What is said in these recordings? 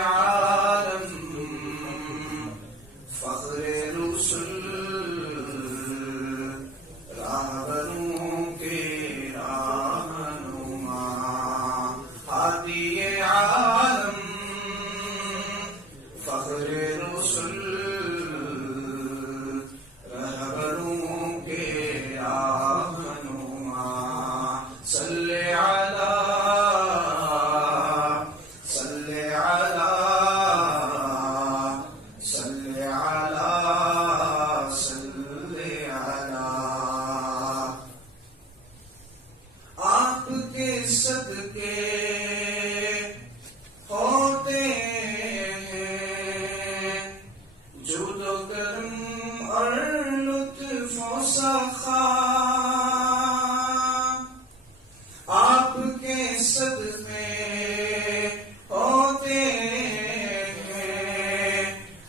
عالم فخر رسل راہبروں کے رہنما ہادی عالم فخر رسل رہبروں کے رہنما صلی صدقے ہوتے ہیں جود و کرم اور لطف و سخا آپ کے صدقے ہوتے ہیں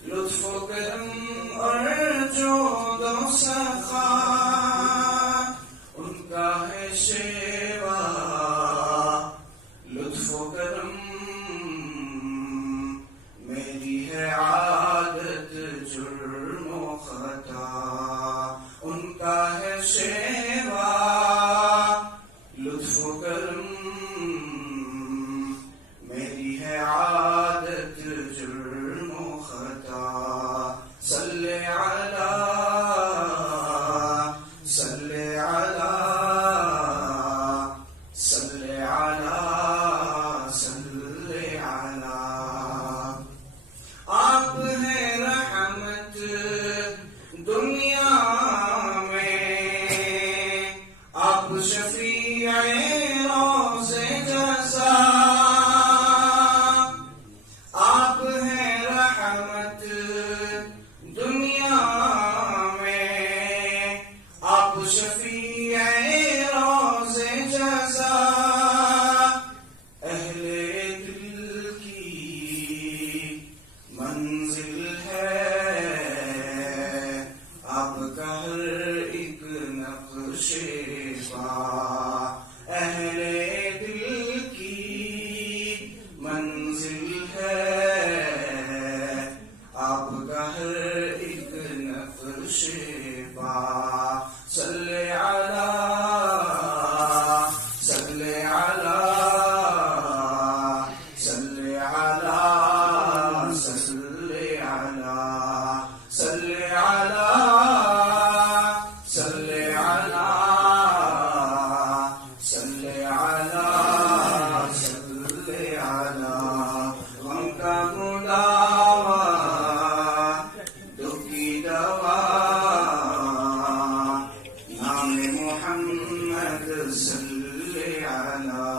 لطف و کرم اور جود و سخا ان کا ہے شیوا لطف و کرم میری ہے عادت جرم و خطا ان کا ہے شیوا لطف و کرم میری ہے عادت جرم و خطا صلی علی صلی علی صلی علی صلی علی آپ ہیں رحمت دنیا میں آپ شفیع روز جزا آپ ہیں رحمت دنیا میں آپ شفیع روز جزا اہل دل کی منزل ہے آپ کا ہر ایک نقش پا اہل دل کی منزل ہے آپ کا ہر ایک نقش پا صلی علی صلی علی صلی علی صلی علی صلی علی صلی علی صلی علی صلی علی غم کا مداوا دکھ کی دوا نام محمد صلی علی